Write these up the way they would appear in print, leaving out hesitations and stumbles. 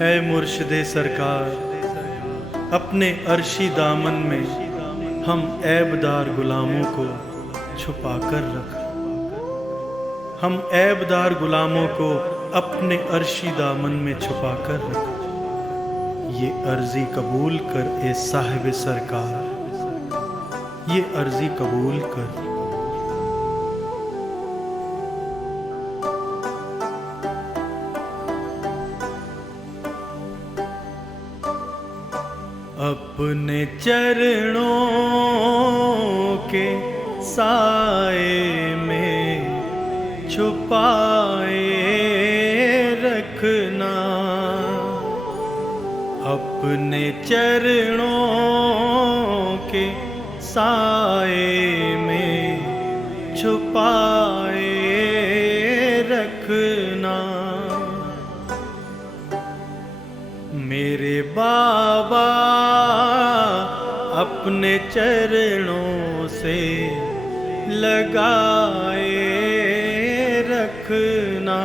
है मुर्शिदे सरकार, अपने अर्शी दामन में हम ऐबदार गुलामों को छुपा कर रख। हम ऐबदार गुलामों को अपने अर्शी दामन में छुपा कर रख। ये अर्जी कबूल कर ए साहिब सरकार, ये अर्जी कबूल कर। अपने चरणों के साए में छुपाए रखना, अपने चरणों के साए में छुपाए रखना। मेरे बाबा अपने चरणों से लगाए रखना,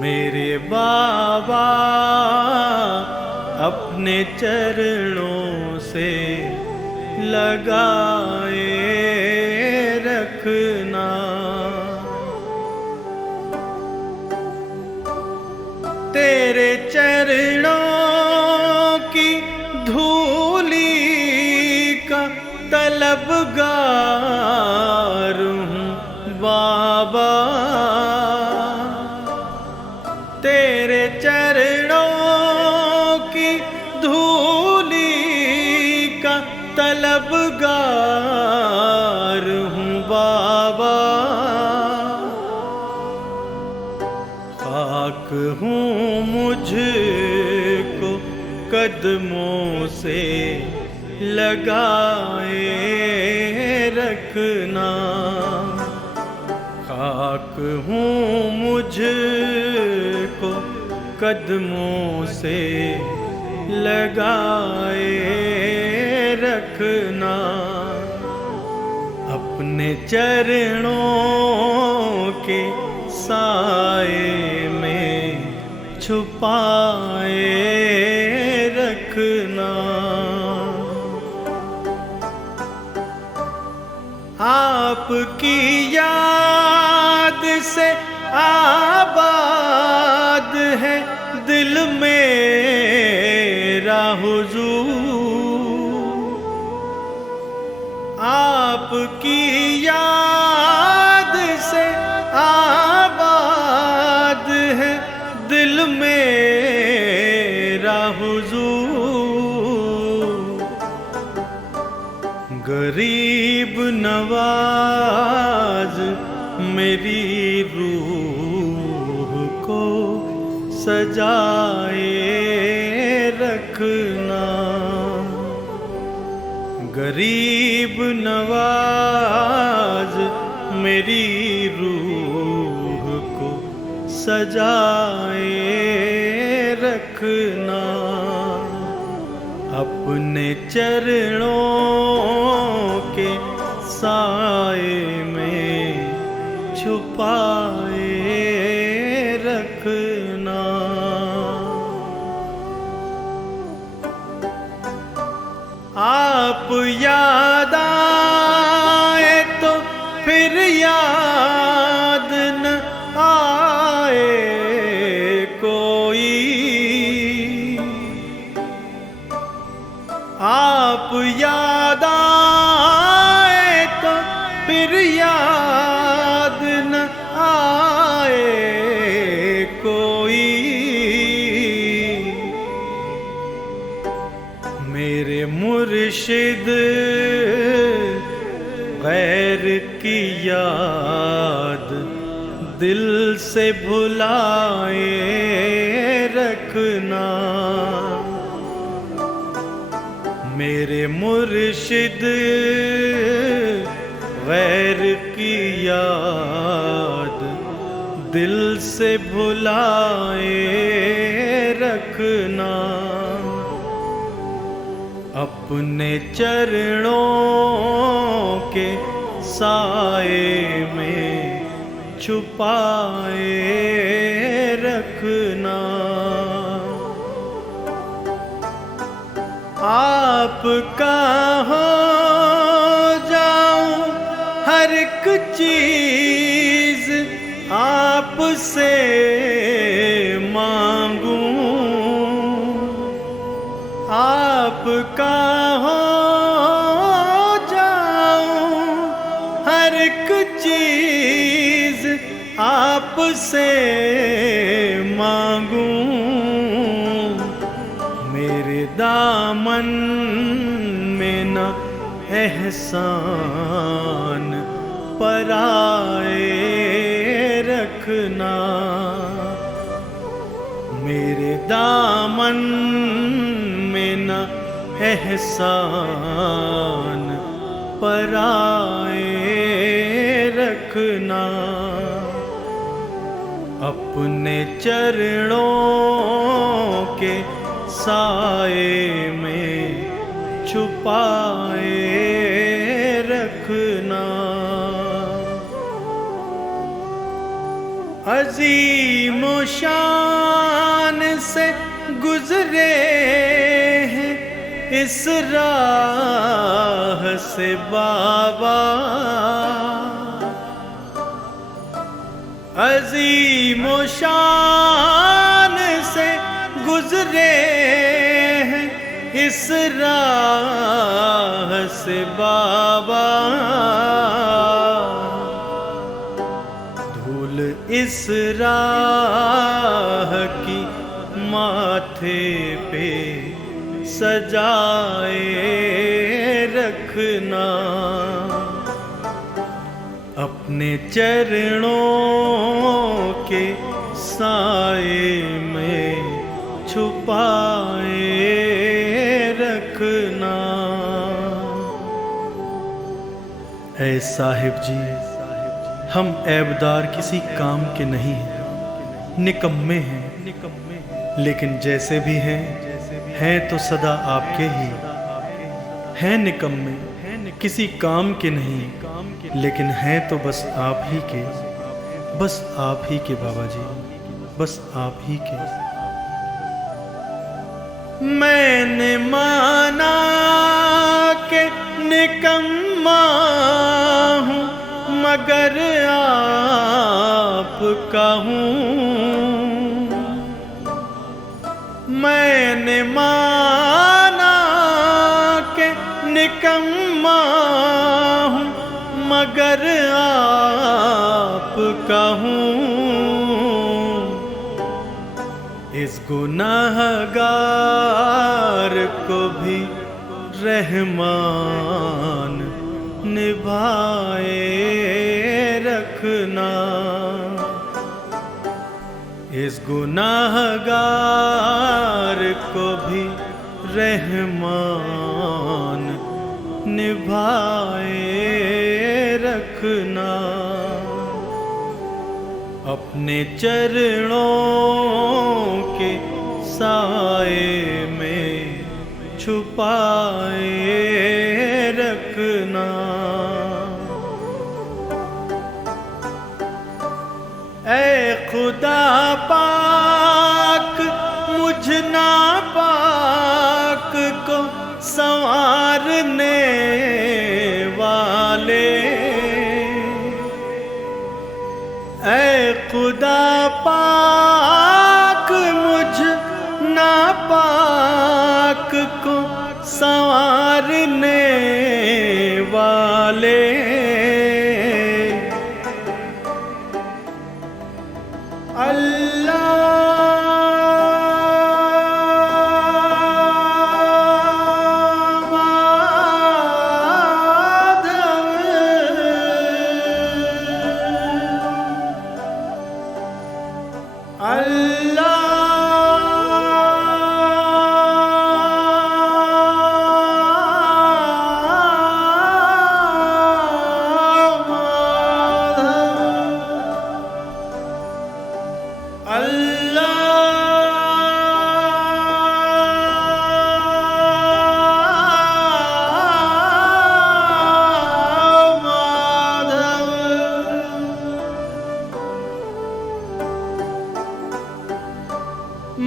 मेरे बाबा अपने चरणों से लगाए रखना। तेरे चरणों की धूली का तलबगार हूँ बाबा, तेरे चरणों की धूली का तलबगार हूँ बाबा। खाक हूँ मुझको कदमों से लगाए रखना, खाक हूँ मुझको कदमों से लगाए रखना। अपने चरणों के साए में छुपाए रखना। आपकी याद से आबाद है दिल मेरा हुजूर, आपकी याद से आबाद है दिल मेरा हुजूर। गरीब नवाज मेरी रूह को सजाए रखना, गरीब नवाज मेरी रूह को सजाए रखना। अपने चरणों के साए में छुपाए रखना। आप याद आए तो फिर याद न आए कोई, आप याद आए तो फिर याद न आए कोई। मेरे मुर्शिद गैर की याद दिल से भुलाए रखना, मेरे मुर्शिद गैर की याद दिल से भुलाए रखना। अपने चरणों के साए में छुपाए रखना। आपका हो जाऊं, हर एक चीज आपसे मांगूं। आपका हो जाऊं, हर एक चीज आपसे मांगूं। मेरे दामन में न एहसान पराए रखना। मेरे दामन में न एहसान पराए रखना। अपने चरणों के साए में छुपाए रखना। अजीम शान से गुजरे हैं इस राह से बाबा। अजीम शान से गुजरे हैं इस राह से बाबा। धूल इस राह की माथे पे सजाए रखना। अपने चरणों के साए में छुपाए रखना। ऐ साहिब जी, हम ऐबदार किसी काम के नहीं हैं, निकम्मे हैं। लेकिन जैसे भी हैं तो सदा आपके ही हैं। निकम्मे किसी काम के नहीं, लेकिन हैं तो बस आप ही के, बस आप ही के बाबा जी, बस आप ही के। मैंने माना कि निकम्मा हूँ, मगर आपका हूँ। मैंने माना कि निकम्मा हूँ, मगर आपका हूँ। इस गुनाहगार को भी रहमान निभाए रखना। इस गुनाहगार को भी रहमान निभाए रखना। अपने चरणों के साए में छुपाए रखना। ऐ खुदा पाक, मुझ नापाक को संवारने वाले। ऐ खुदा पाक, मुझ नापाक को संवारने वाले।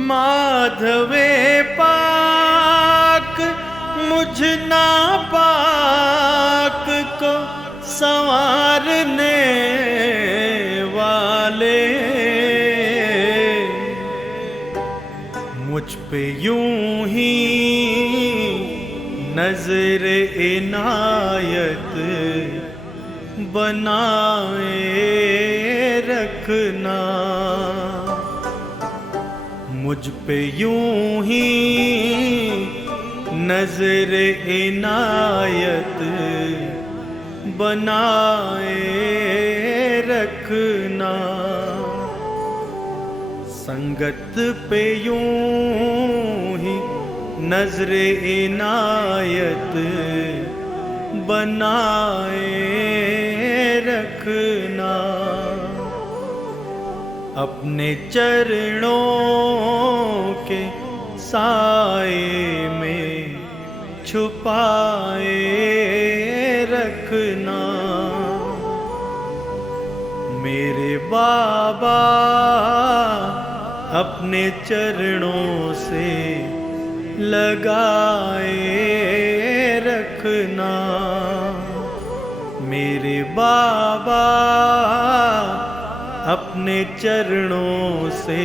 माधवे पाक, मुझ मुझ नापाक को संवारने वाले, मुझ पे यूं ही नजर इनायत बनाए रखना, मुझ पे यूं ही नजर इनायत बनाए रखना, संगत पे यूं ही नजर इनायत बनाए रखना, अपने चरणों के साए में छुपाए रखना, मेरे बाबा अपने चरणों से लगाए रखना, मेरे बाबा अपने चरणों से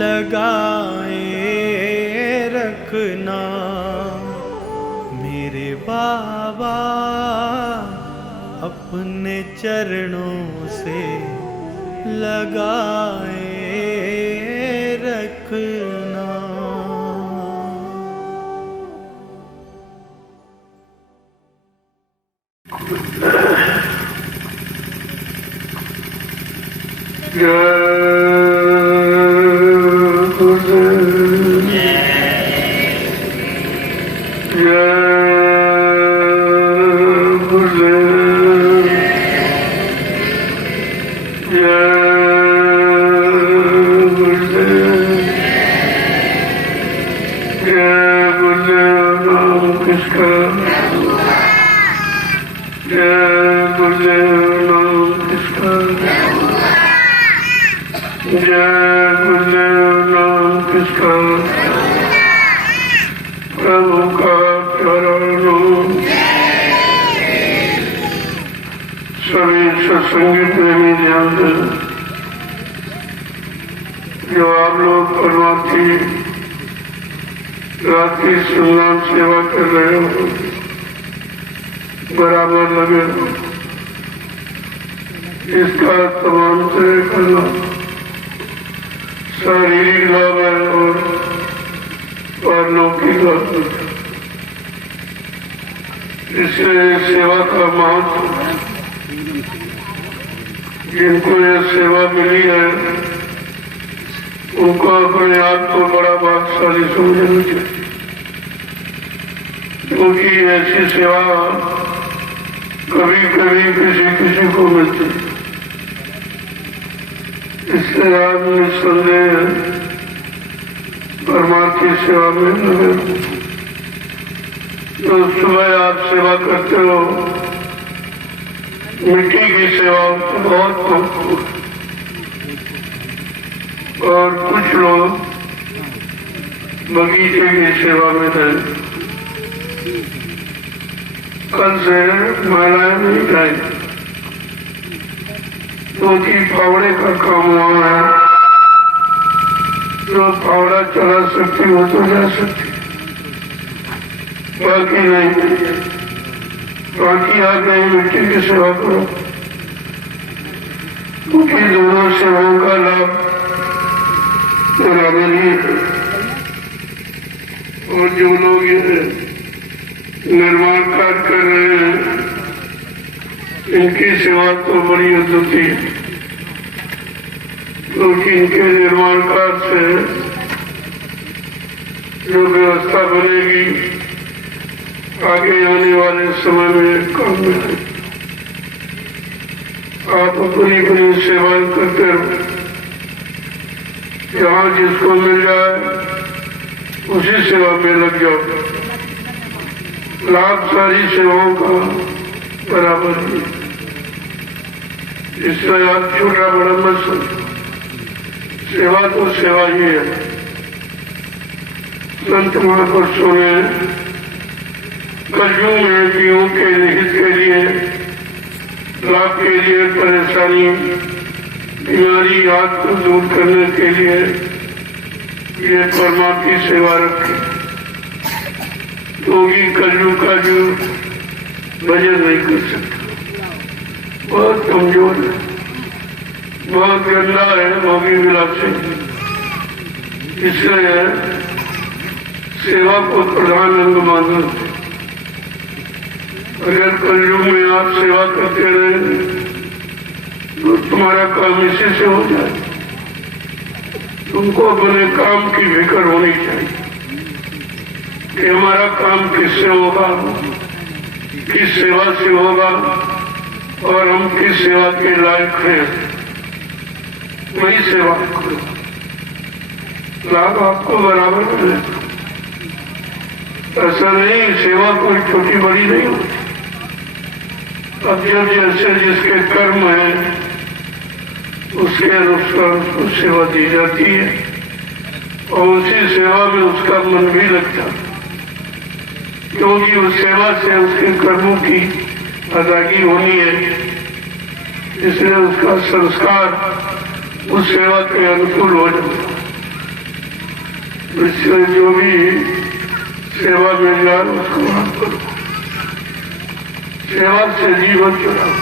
लगाए रखना, मेरे बाबा अपने चरणों से लगाए रखना। जो आप लोग परमार्थी रात की सुनाम सेवा कर रहे हो, बराबर लगे हो, इसका तमाम तरह करना शारीरिक लाभ है और लौकिक लाभ है। इससे सेवा का महत्व, जिनको ये सेवा मिली है उनको अपने आप को बड़ा भाग्यशाली समझना चाहिए, क्योंकि ऐसी सेवा कभी कभी किसी को मिलती है। इससे आप निस्संदेह परमार्थी सेवा में लगे। तो सुबह आप सेवा करते हो, मिट्टी की सेवा बहुत और कुछ लोग बगीचे की सेवा में हैं। कल से महिलाएं नहीं गए, क्योंकि फावड़े का काम हुआ है। जो फावड़ा चला सकती वो तो जा सकती, बाकी नहीं। बाकी आ गई मिट्टी की सेवा करो, क्योंकि दोनों सेवाओं का लाभ बराबर ही है। और जो लोग ये निर्माण कार्य कर रहे हैं, इनकी सेवा तो बड़ी अद्भुत है, क्योंकि इनके निर्माण कार्य से जो व्यवस्था बनेगी आगे आने वाले समय में काम में है। आप अपनी अपनी सेवाएं करते रहो, जहाँ जिसको मिल जाए उसी सेवा में लग जाओ। लाभ सारी सेवाओं का बराबर है, इससे आप छोटा बड़ा मत समझो। सेवा तो सेवा ही है। संत महापुरुषों ने कलयुग में जीवों के हित के लिए, लाभ के लिए, परेशानी, बीमारी याद को दूर करने के लिए ये परमात्मा की सेवा रखे, क्योंकि कलयुग का जो भजन नहीं कर सकता, बहुत कमजोर है, बहुत गंदा है, भोगी विलासी। इसलिए सेवा को प्रधान अंग मानो। अगर कलयुग में आप सेवा करते रहे तो तुम्हारा काम इसी से हो जाए। तुमको अपने काम की फिक्र होनी चाहिए कि हमारा काम किससे होगा, किस सेवा से होगा और हम किस सेवा के लायक हैं, वही सेवा करो, लाभ आपको बराबर मिलेगा। ऐसा नहीं, सेवा कोई छोटी बड़ी नहीं होती। अब जब जैसे जिसके कर्म है उसके अनुसार उसको सेवा दी जाती है और उसी सेवा में उसका मन भी लगता है, क्योंकि उस सेवा से उसके कर्मों की अदायगी होनी है, इसलिए उसका संस्कार उस सेवा के अनुकूल हो जाता है। इसलिए जो भी सेवा में जाए उसको आप करो, सेवा से जीवन चुराओ।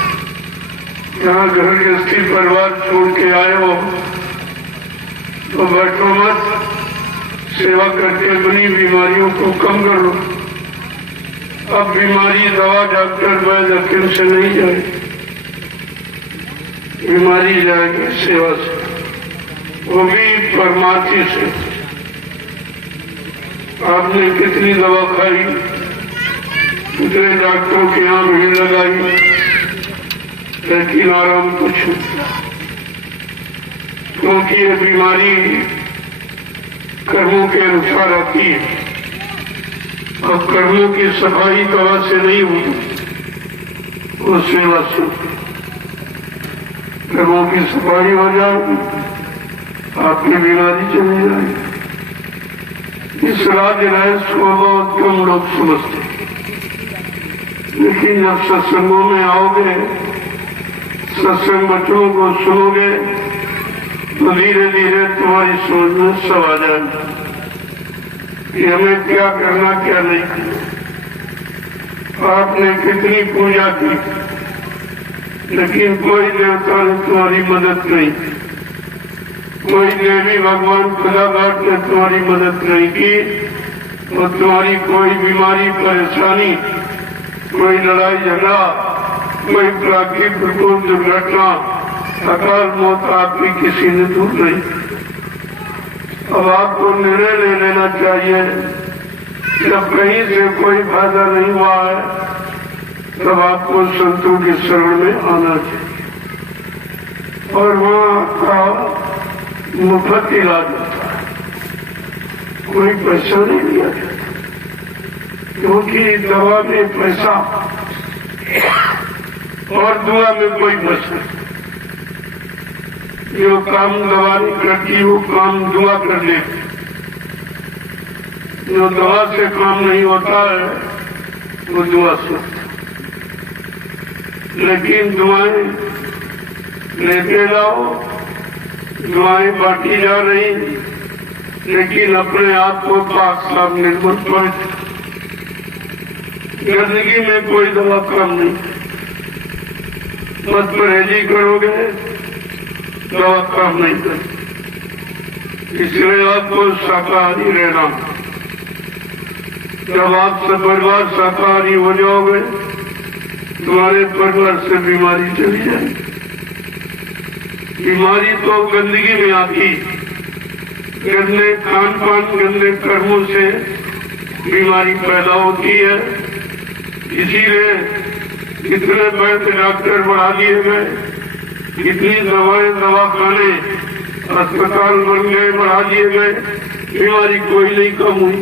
यहाँ घर गृहस्थी परिवार छोड़ के आए हो तो बैठो मत, सेवा करके बनी बीमारियों को कम करो। अब बीमारी दवा डॉक्टर वैद्य हकीम से नहीं जाएगी, बीमारी जाएगी सेवा से, वो भी परमात्मा से। आपने कितनी दवा खाई, कितने डॉक्टरों के यहाँ भीड़ लगाई, लेकिन आराम कुछ नहीं, क्योंकि ये बीमारी कर्मों के अनुसार आती है। अब कर्मों की सफाई दवा से नहीं हुई, वो सेवा से। कर्मों की सफाई हो जाएगी, आपकी बीमारी चली जाएगी। इस राज रहस्य को बहुत कम लोग समझते, लेकिन जब सत्संगों में आओगे, सत्संग बच्चों को सुनोगे तो धीरे धीरे तुम्हारी सोच में सब आ जाएगा कि हमें क्या करना क्या नहीं करना। आपने कितनी पूजा की, लेकिन कोई देवता ने तुम्हारी मदद नहीं की, कोई देवी भगवान खुदा घाट ने तुम्हारी मदद नहीं की, और तुम्हारी कोई बीमारी परेशानी, कोई लड़ाई झगड़ा, कोई प्राकृतिक विकोप दुर्घटना, अकाल मौत आपकी किसी ने दूर नहीं। अब आपको निर्णय ले लेना चाहिए, जब कहीं से कोई फायदा नहीं हुआ है तब आपको संतों के शरण में आना चाहिए, और वहाँ का मुफ्त इलाज होता है, कोई पैसा नहीं लिया जाता, क्योंकि दवा में पैसा और दुआ में कोई पैसा। जो काम दवा नहीं करती वो काम दुआ कर लेती। जो दवा से काम नहीं होता है वो दुआ से होता है। लेकिन दुआएं लेते जाओ, दुआएं बांटी जा रही, लेकिन अपने आप को पाक साफ निर्मल कर। जिंदगी में कोई दवा काम नहीं, मत परहेजी करोगे दवा काम नहीं कर। इसलिए आपको शाकाहारी रहना। जब आप सब परिवार शाकाहारी हो जाओगे, तुम्हारे परिवार से बीमारी चली जाएगी। बीमारी तो गंदगी में आती, गंदे खान पान, गंदे कर्मों से बीमारी पैदा होती है। इसीलिए इतने बड़े डॉक्टर बढ़ा दिए गए, इतनी दवाएं, दवाखाने, अस्पताल बन गए, बढ़ा दिए गए, बीमारी कोई नहीं कम हुई।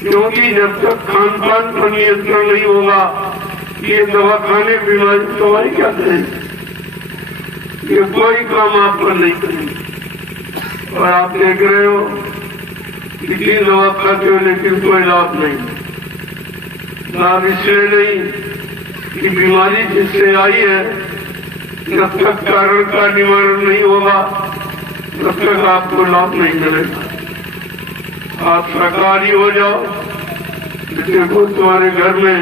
क्योंकि जब तक खान पान पर नियंत्रण नहीं होगा, ये दवाखाने बीमारी दवाई क्या करेंगे, ये कोई काम आप पर नहीं करेंगे। और आप देख रहे हो कितनी दवा खाते हो, लेकिन कोई लाभ नहीं। लाभ इसलिए नहीं कि बीमारी जिससे आई है जब तक कारण का निवारण नहीं होगा तब तक आपको लाभ नहीं मिलेगा। आप शाकाहारी हो जाओ, देखो तुम्हारे घर में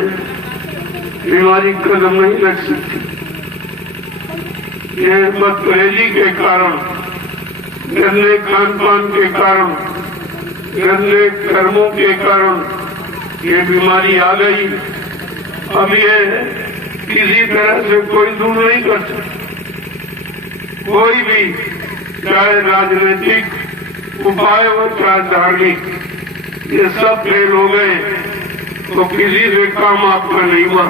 बीमारी कदम नहीं लग सकती। ये मतपरहेजी के कारण, गंदे खान पान के कारण, गंदे कर्मों के कारण ये बीमारी आ गई। अब ये किसी तरह से कोई दूर नहीं कर सकता। कोई भी, चाहे राजनीतिक उपाय हो चाहे धार्मिक, ये सब फेल हो गए तो किसी से काम आपका नहीं हुआ।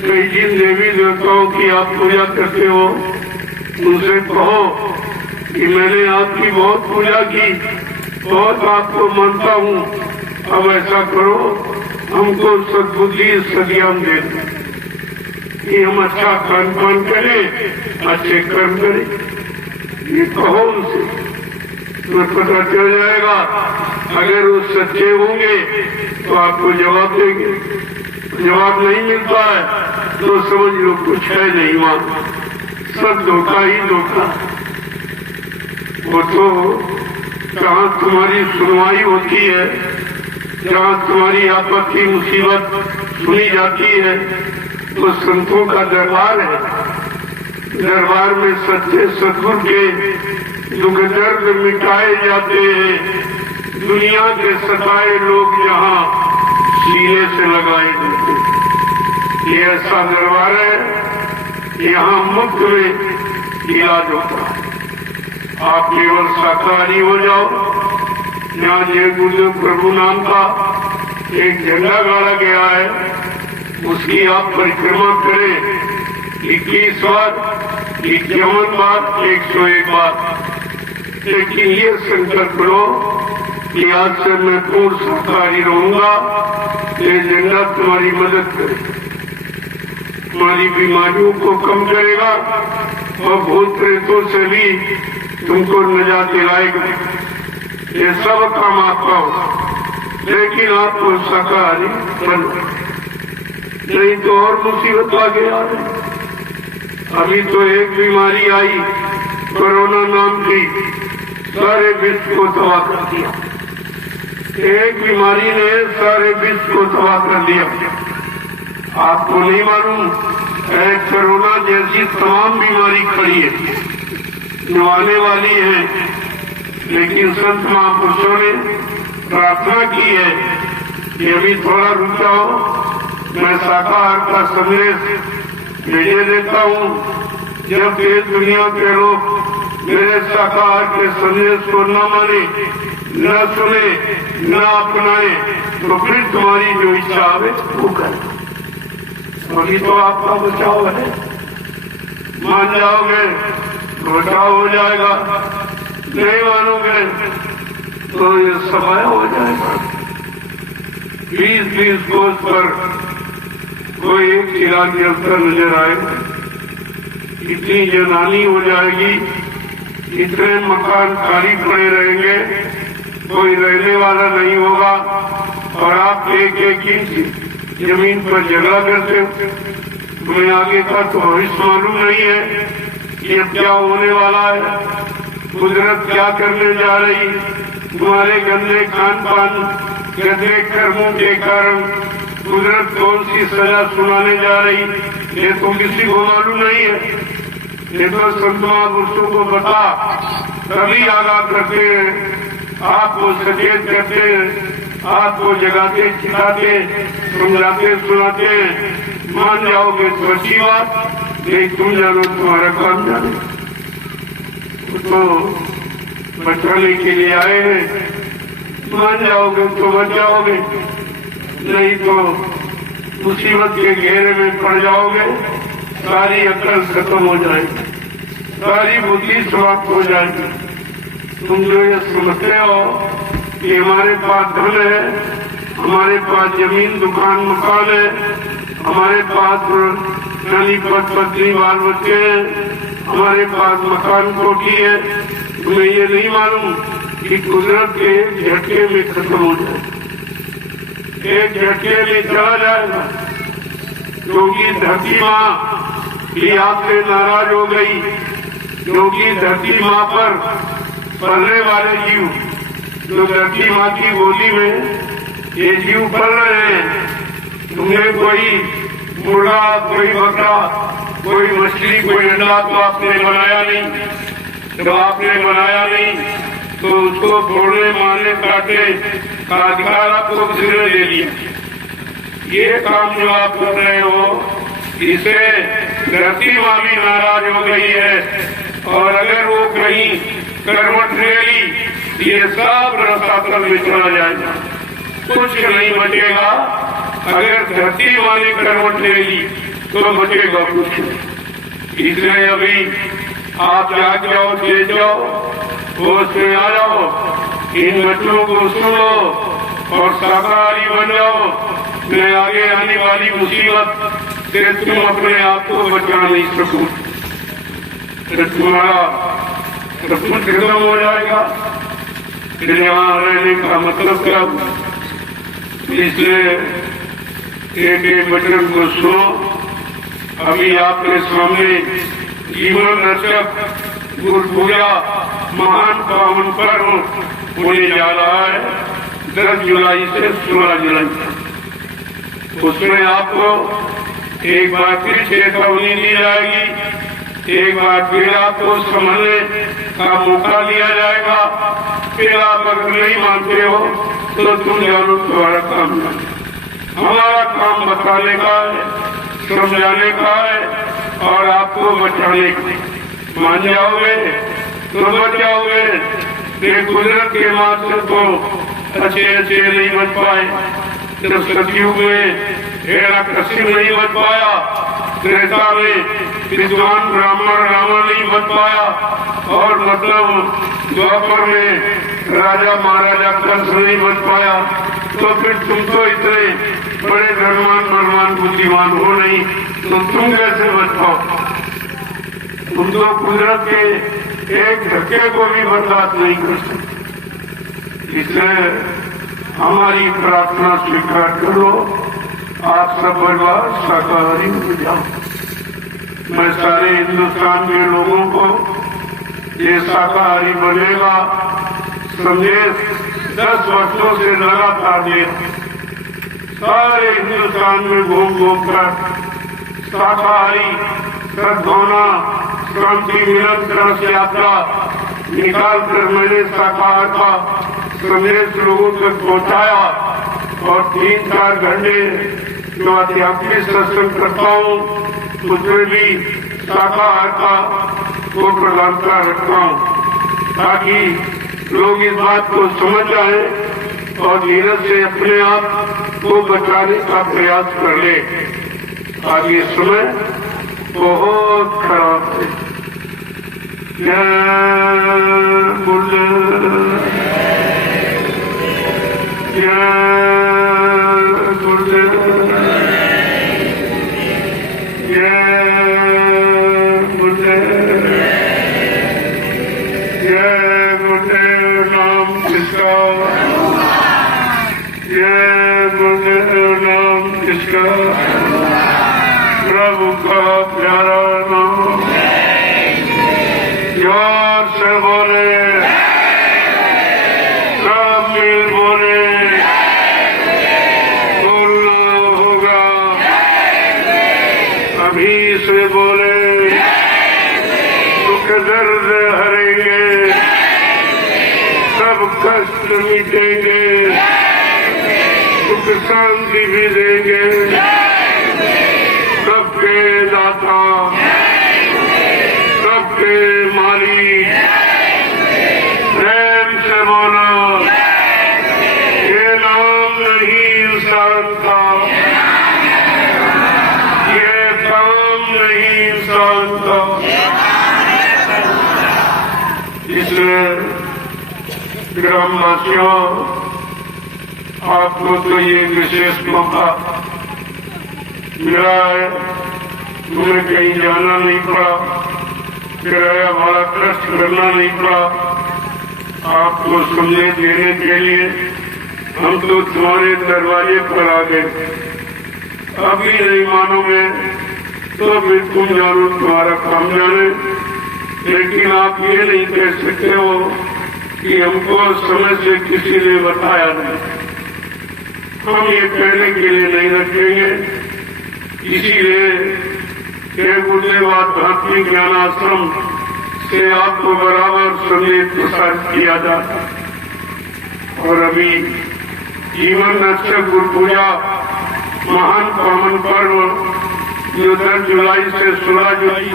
कई जिन देवी देवताओं की आप पूजा करते हो उनसे कहो कि मैंने आपकी बहुत पूजा की, बहुत आपको मानता हूँ, अब ऐसा करो हमको सद्बुद्धि सदियाम दे दो कि हम अच्छा खान पान करें, अच्छे कर्म करें। ये कहो उनसे, तो पता चल जाएगा। अगर वो सच्चे होंगे तो आपको जवाब देंगे। जवाब नहीं मिलता है तो समझ लो कुछ है नहीं वहां, सब धोखा ही धोखा। वो तो जहाँ तुम्हारी सुनवाई होती है, जहाँ तुम्हारी आपत्ति मुसीबत सुनी जाती है, तो संतों का दरबार है। दरबार में सच्चे सतगुरु के दुख दर्द मिटाए जाते हैं। दुनिया के सताए लोग जहाँ सीने से लगाए जाते हैं। ये ऐसा दरबार है, यहाँ मुफ्त में इलाज होता है। आप केवल शाकाहारी हो जाओ। यहाँ जय गुरुदेव प्रभु नाम का एक झंडा गाड़ा गया है, उसकी आप परिक्रमा करें 21 बार, 51 बार, 101 बार। लेकिन ये संकल्प लो कि आज से मैं पूर्ण शाकाहारी रहूंगा। ये झंडा तुम्हारी मदद करेगा, तुम्हारी बीमारियों को कम करेगा और भूत प्रेतों से भी तुमको नजात दिलाएगा। ये सब काम आपका हो, लेकिन आपको शाकाहारी बनो, नहीं तो और मुसीबत आ गया। अभी तो एक बीमारी आई कोरोना नाम की, सारे विश्व को तबाह कर दिया। एक बीमारी ने सारे विश्व को तबाह कर दिया। आपको नहीं मालूम, कोरोना जैसी तमाम बीमारी खड़ी है, जो आने वाली है, लेकिन संत महापुरुषों ने प्रार्थना की है कि अभी थोड़ा रुक जाओ, मैं शाकाहार का संदेश भेजे देता हूँ। जब देश दुनिया के लोग मेरे शाकाहार के संदेश को न माने, न सुने, न अपनाए, तो फिर तुम्हारी जो इच्छा आवे वो करे। अभी तो आपका बचाव है, मान जाओगे तो बचाव हो जाएगा, नहीं मानोगे तो ये समय हो जाएगा। 20-20 कोस पर कोई एक चिराग जलता नजर आएगा, इतनी जनानी हो जाएगी, इतने मकान खाली पड़े रहेंगे, कोई रहने वाला नहीं होगा। और आप एक इंच जमीन पर झगड़ा करते हो। तुम्हें आगे का तो भविष्य मालूम नहीं है कि अब क्या होने वाला है, कुदरत क्या करने जा रही। तुम्हारे गंदे खान पान, गंदे कर्मों के कारण कुदरत कौन सी सजा सुनाने जा रही, ये तो किसी को मालूम नहीं है। ये तो संत महापुरुषों को बता तभी आगाह करते हैं, आपको सचेत करते हैं, आपको जगाते चिताते समझाते सुनाते हैं। मान जाओगे तो अच्छी बात, नहीं तुम जानो तुम्हारा काम जाने। तो बचाने के लिए आए हैं, मान जाओगे तो बच जाओगे, नहीं तो मुसीबत के घेरे में पड़ जाओगे। सारी अकल खत्म हो जाएगी, सारी बुद्धि समाप्त हो जाएगी। तुम जो ये समझते हो कि हमारे पास धन है, हमारे पास जमीन दुकान मकान है, हमारे पास नली पद पत्नी बाल बच्चे हैं, हमारे पास मकान कोठी है, तुम्हें ये नहीं मालूम कि कुदरत के झटके में खत्म हो जाए। एक झटके में चला जाएगा, क्योंकि धरती माँ भी आपसे नाराज हो गई, क्योंकि धरती माँ पर पलने वाले जीव, जो धरती माँ की गोदी में ये जीव पल रहे हैं, तुमने कोई मुर्गा, कोई बकरा, कोई मछली, कोई अंडा तो आपने बनाया नहीं। जब आपने बनाया नहीं तो उसको फोड़ने, मारने, काटने का अधिकार आपको किसने दे दिया? ये काम जो आप कर रहे हो, इससे धरती माँ भी नाराज हो गई है। और अगर वो कहीं करवट ले ली, ये सब रसातल में चला जाएगा, कुछ नहीं बचेगा। अगर धरती माँ ने करवट ले ली तो बचेगा कुछ। इसलिए अभी आप जाग जाओ, दे जाओ, होश में आ जाओ, इन बच्चों को सुनो और शाकाहारी बन जाओ। मैं आगे आने वाली मुसीबत से तुम अपने आप को बचा नहीं सको, तो तुम्हारा सब कुछ खत्म हो जाएगा। फिर यहाँ रहने का मतलब क्या? इसलिए एक एक वचन को सुनो। अभी आपके सामने जीवन रक्षक गुरु पूजा महान पावन पर्व होने जा रहा है 10 जुलाई से 16 जुलाई तक। उसमें आपको एक बार फिर चेतावनी दी जाएगी, एक बार फिर आपको समझने का मौका दिया जाएगा। फिर आप अगर नहीं मानते हो तो तुम जानो तुम्हारा काम नहीं, हमारा काम बताने का है, समझाने का है और आपको बचाने का। मान जाओगे तो बच जाओगे। कुदरत के माध्यम तो अच्छे अच्छे नहीं बच पाए। जब सतयुग में हिरण्यकशिप नहीं बच पाया, त्रेता में विद्वान ब्राह्मण रावण नहीं बच पाया, और मतलब द्वापर में राजा महाराजा कंस नहीं बच पाया, तो फिर तुम तो इतने बड़े धर्मान बलवान बुद्धिमान हो नहीं, तो तुम कैसे बच पाओ? तुम तो कुदरत के एक धक्के को भी बर्दाश्त नहीं कर सकते। इसलिए हमारी प्रार्थना स्वीकार करो, आप सब परिवार शाकाहारी हो जाओ। मैं सारे हिंदुस्तान के लोगों को ये शाकाहारी बनेगा संदेश 10 वर्षों से लगातार दे, सारे हिंदुस्तान में घूम घूम कर शाकाहारी सद्भावना क्रांति मिलन रथ यात्रा निकाल कर मैंने शाकाहार का संदेश लोगों तक पहुंचाया। और 3-4 घंटे जो आध्यात्मिक सत्संग करता हूँ उसमें भी शाकाहार का को प्रधानता रखता हूँ, ताकि लोग इस बात को समझ जाए और धीरज से अपने आप को बचाने का प्रयास कर ले। आगे समय बहुत खराब है। जय गुरुदेव, जय गुरुदेव, जय गुरुदेव, जय गुरुदेव नाम किसका, जय गुरुदेव नाम किसका, प्रभु का प्यारा नाम। जोर से बोले, सब मिल बोले, बोलना होगा, अभी से बोले, दुख दर्द हरेंगे, सब कष्ट मिटेंगे, सुख शांति भी देंगे। सबके दाता, सबके मालिक, प्रेम से बोलो, ये नाम नहीं इंसान का, ये काम नहीं इंसान का। इसलिए ग्रामवासियों, आपको तो ये विशेष मौका मिला है, तुम्हें कहीं जाना नहीं पड़ा, किराया भाड़ा खर्च करना नहीं पड़ा। आपको संदेश देने के लिए हम तो तुम्हारे दरवाजे पर आ गए, अभी नहीं मानोगे तो फिर तुम जानो, तुम्हारा काम जाने। लेकिन आप ये नहीं कह सकते हो कि हमको समय से किसी ने बताया नहीं। हम ये कहने के लिए नहीं रखेंगे, इसीलिए गुरुदेव आध्यात्मिक ज्ञान आश्रम से आपको बराबर संदेश प्रसारित किया जाता। और अभी जीवन रक्षक गुरु पूजा महान पावन पर्व जो 10 जुलाई से 16 जुलाई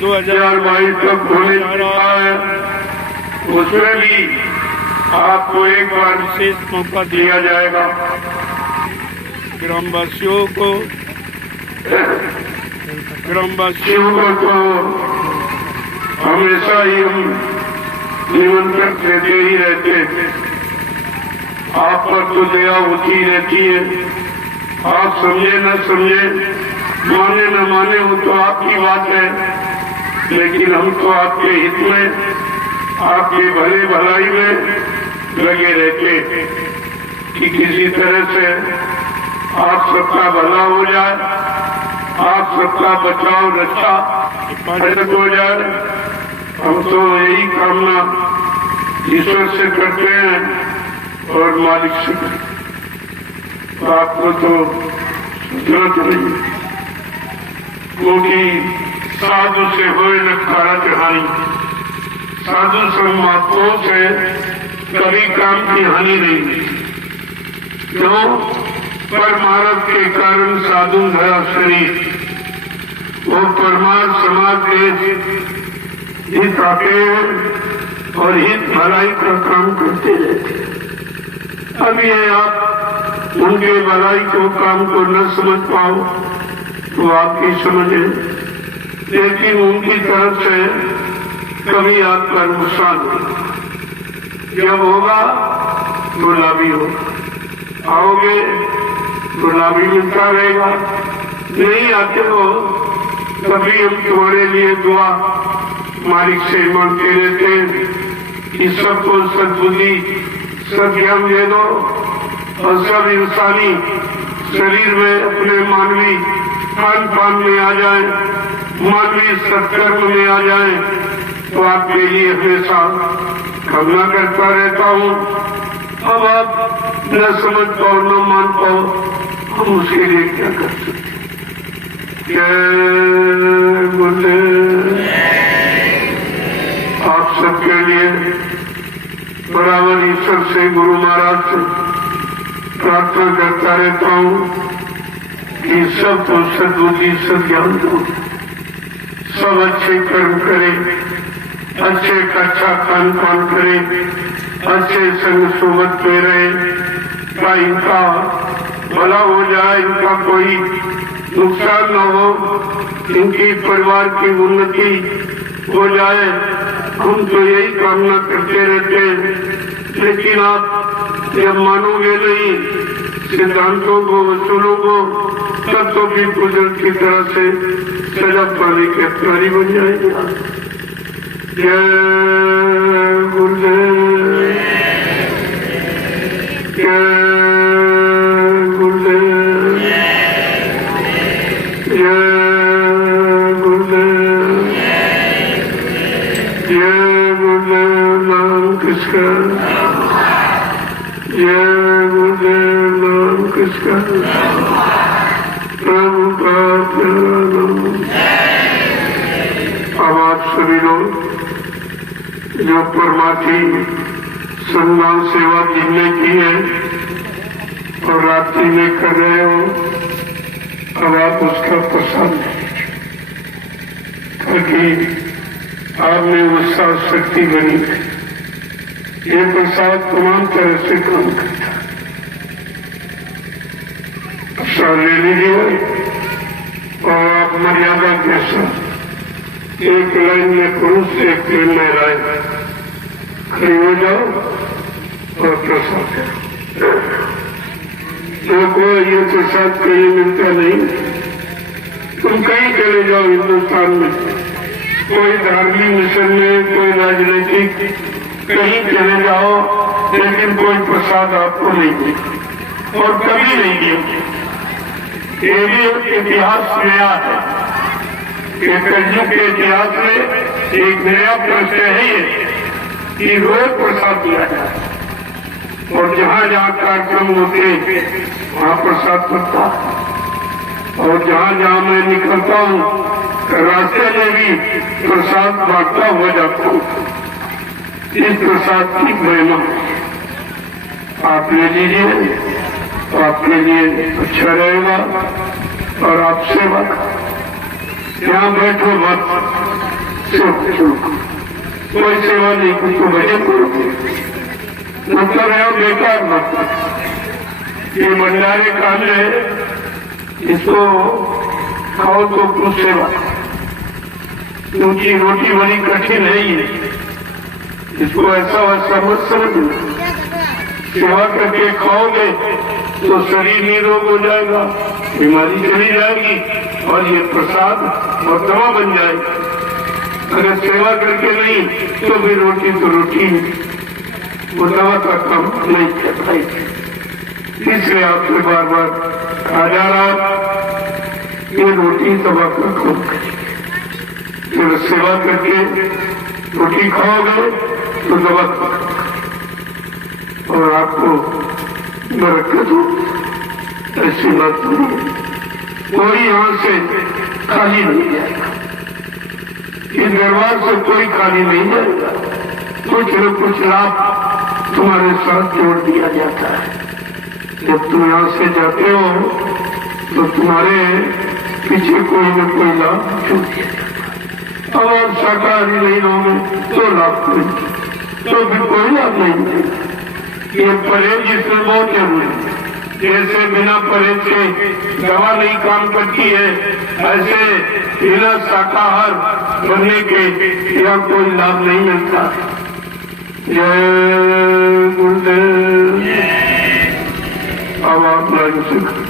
2022 तक होने जा रहा है, उसमें भी आपको एक बार विशेष मौका दिया जाएगा। ग्रामवासियों को तो हमेशा ही हम निमंत्रण देते ही रहते थे। आप पर तो दया होती रहती है, आप समझे न समझे, माने न माने, वो तो आपकी बात है। लेकिन हम तो आपके हित में, आपके भले भलाई में लगे रहते कि किसी तरह से आप सबका भला हो जाए, आप सबका बचाव रक्षा हिफाजत हो जाए। हम तो यही कामना ईश्वर से करते हैं और मालिक से करते। आपको तो जरूरत नहीं, क्योंकि साधु से होए न खारा कहानी, साधु संवादों से कभी काम की हानि नहीं। क्यों? परमार्थ के कारण साधु धरा शरीर, वो परमार्थ समाज के हित आते हैं और हित भलाई का काम करते रहते हैं। अब ये आप उनके भलाई को काम को न समझ पाओ तो आपकी समझ है, लेकिन उनकी तरफ से कभी आपका नुकसान जब होगा तो लाभी होगा। आओगे तो लाभी मिलता रहेगा, नहीं आते हो कभी हम तुम्हारे लिए दुआ मालिक से मांगते रहते हैं कि सबको सद्बुद्धि सद्ज्ञान दे दो और सब इंसानी शरीर में अपने मानवी खान पान में आ जाए, मानवीय सत्कर्म में आ जाए। तो आपके लिए हमेशा कामना करता रहता हूँ। अब आप न समझ पाओ न मान पाओ, हम उसके लिए क्या कर सकते। जय गुरुदेव। आप सबके लिए बराबर ईश्वर से, गुरु महाराज से प्रार्थना करता रहता हूँ कि सबको सद्बुद्धि सद्ज्ञान दो, सब अच्छे कर्म करें, अच्छे का अच्छा खान पान करें, अच्छे संग सोबत में रहे, का इनका भला हो जाए, इनका कोई नुकसान न हो, इनकी परिवार की उन्नति हो जाए। हम तो यही कामना करते रहते हैं। लेकिन आप जब मानोगे नहीं सिद्धांतों को, वसूलों को, तब तो भी कुदरत की तरह से सजा पाने के अधिकारी बन जाएंगे। जय गुरुदेव, जय गुरुदेव, जय गुरुदेव, जय गुरुदेव नाम किसका, जय गुरुदेव नाम किसका, प्रभु का प्यारा नाम। अब आप सभी लोग जो परमार्थी सम्मान सेवा दिन में की है और रात्रि में कर रहे हो, अब आप उसका प्रसाद लीजिए, ताकि आप में उत्साह शक्ति बनी है। ये प्रसाद तमाम तरह से काम करता है। प्रसाद ले लीजिए और आप मर्यादा के साथ एक लाइन में पुरुष, एक लाइन में राय खड़ी हो जाओ और प्रसाद करो। देखो ये प्रसाद कहीं मिलता नहीं, तुम कहीं चले जाओ हिंदुस्तान में, कोई धार्मिक मिशन में, कोई राजनीतिक, कहीं चले जाओ लेकिन कोई प्रसाद आपको नहीं दे और कभी नहीं दिए। ये भी इतिहास नया है कि कलयुग के इतिहास में एक नया प्रश्न है ये कि रोज प्रसाद दिया जाए और जहाँ जहाँ कार्यक्रम होते वहाँ प्रसाद पड़ता और जहाँ जहाँ मैं निकलता हूँ रास्ते में भी प्रसाद बांटता हुआ जाता हूँ। इस प्रसाद की महिमा आप ले लीजिए तो आपके लिए अच्छा रहेगा और आप सेवा यहाँ बैठो मत, कोई सेवा नहीं, कुछ तो भजन करो, मतलब है बेकार मत। ये भंडारे काल है, इसको खाओ तो कुछ सेवा, क्योंकि रोटी बड़ी कठिन है ये, इसको ऐसा वैसा मत समझ। सेवा करके खाओगे तो शरीर निरोग हो जाएगा, बीमारी चली जाएगी और ये प्रसाद और दवा बन जाएगी। अगर सेवा करके नहीं तो भी रोटी तो रोटी वो दवा का काम नहीं कर पाएगी। इसलिए आपसे बार बार कहा जा रहा ये रोटी दवा का काम करेगी। जब सेवा करके रोटी खाओगे तो दवा और आपको बरकत हो, ऐसी बात नहीं। कोई यहाँ से खाली नहीं जाएगा, इस दरबार से कोई खाली नहीं जाएगा। कुछ न कुछ लाभ तुम्हारे साथ जोड़ दिया जाता है। जब तुम यहाँ से जाते हो तो तुम्हारे पीछे कोई न कोई लाभ जोड़ दिया जाता है। अब आप शाकाहारी नहीं रहोगे तो लाभ कोई, तो भी कोई लाभ नहीं मिलेगा। ये परहेज इसमें बहुत जरूरी है। जैसे बिना परहेज से दवा नहीं काम करती है, ऐसे बिना शाकाहार बनने के यह कोई लाभ नहीं मिलता। जय गुरुदेव। अब आप लाइन से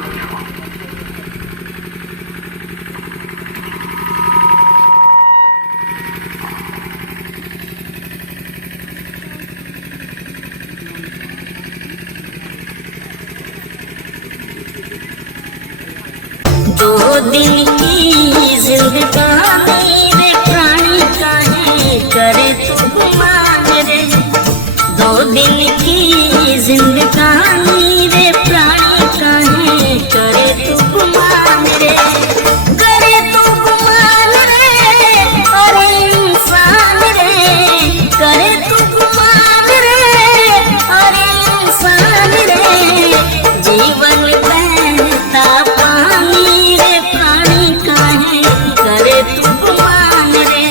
दो दिन की जिंदगानी रे प्राणी काहे करे तू गुमान रे। दो दिन की जिंदगानी रे प्राणी काहे करे तू गुमान रे। करे तू गुमान रे अरे इंसान रे, करे तू गुमान रे अरे इंसान रे। जीवन बहता पानी रे प्राणी काहे करे तू गुमान रे।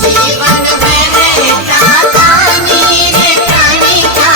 जीवन बहता पानी रे प्राणी काहे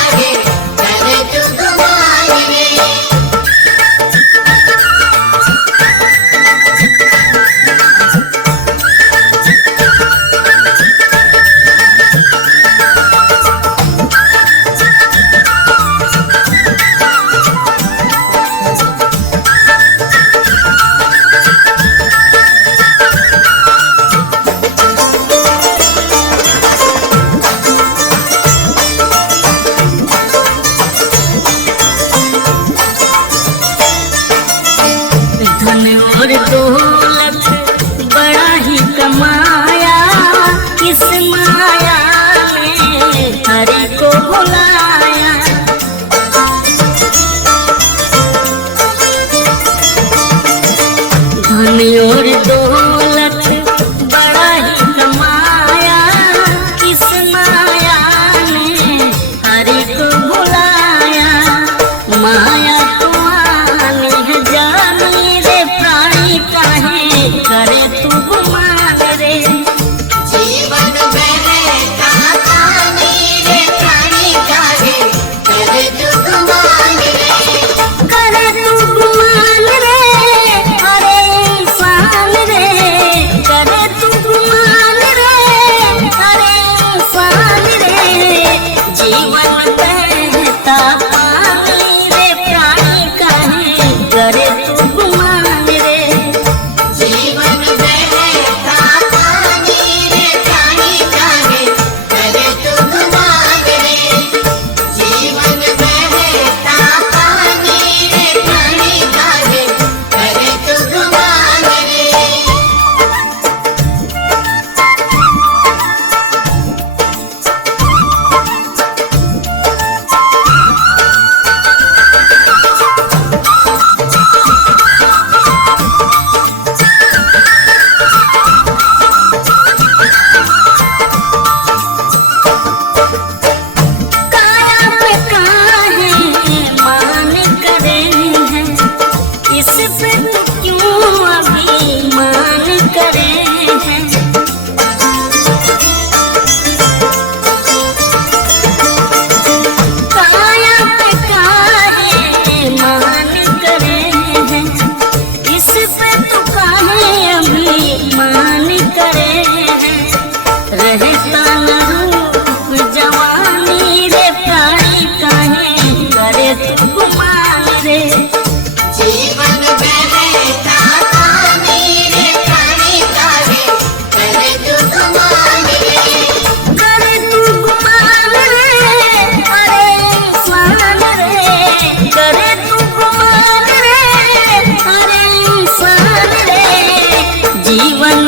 जीवन